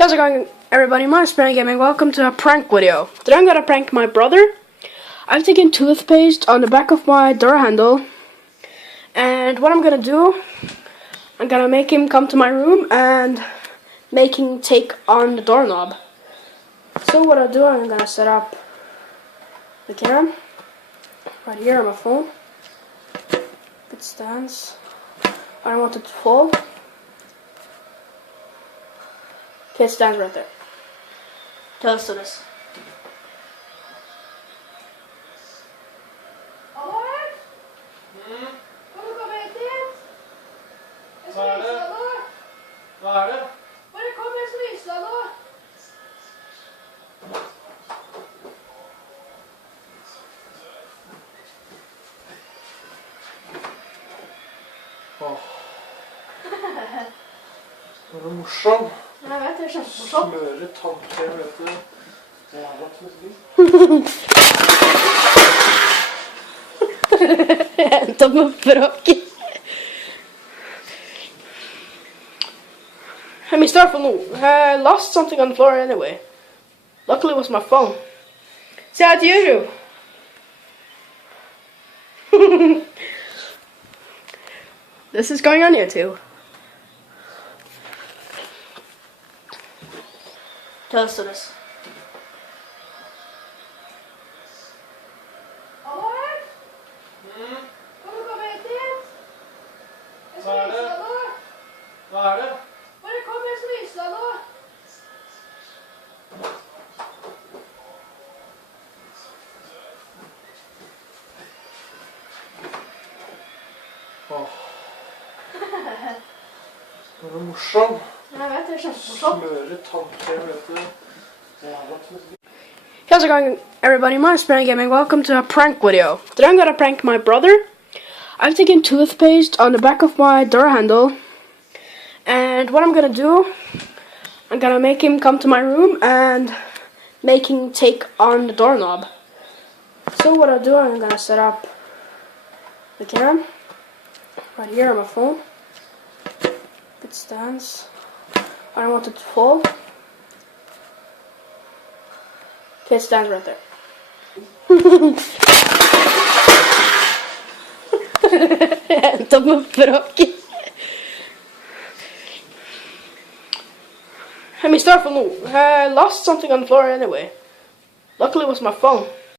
How's it going, everybody? My name's Brandon Gaming. Welcome to a prank video. Today I'm gonna prank my brother. I've taken toothpaste on the back of my door handle, and what I'm gonna do, I'm gonna make him come to my room and make him take on the doorknob. So what I'll do, I'm gonna set up the cam right here on my phone. If it stands, I don't want it to fall. Okay, it stands right there. Tell us to this. Kan du komme hit? Jeg skal vise deg noe. Hva er det? Bare kom, jeg skal vise deg noe. Er du morsom? Jeg vet, det er kjempemorsomt. Smøre tannkrem, vet du. Det er rett og slett. Jeg endte opp med å bråke. I mean, start from I lost something on the floor anyway. Luckily it was my phone. Say hi to YouTube. This is going on YouTube. Tell us to this. Kan du komme hit? Jeg skal Hva er vise det? deg noe. Hva er det? Bare kom, jeg skal vise deg noe. Er du morsom? Jeg vet, det er kjempemorsomt. Smøre tannkrem, vet du. Det er rett og slett. How's it going, everybody? My name's Brandon Gaming. Welcome to a prank video. Today I'm gonna prank my brother. I've taken toothpaste on the back of my door handle, and what I'm gonna do, I'm gonna make him come to my room and make him take on the doorknob. So what I'll do, I'm gonna set up the cam right here on my phone. If it stands, I don't want it to fall. Okay, it stands right there. Jeg endte opp med å bråke. I mean, start from I lost something on the floor anyway. Luckily it was my phone.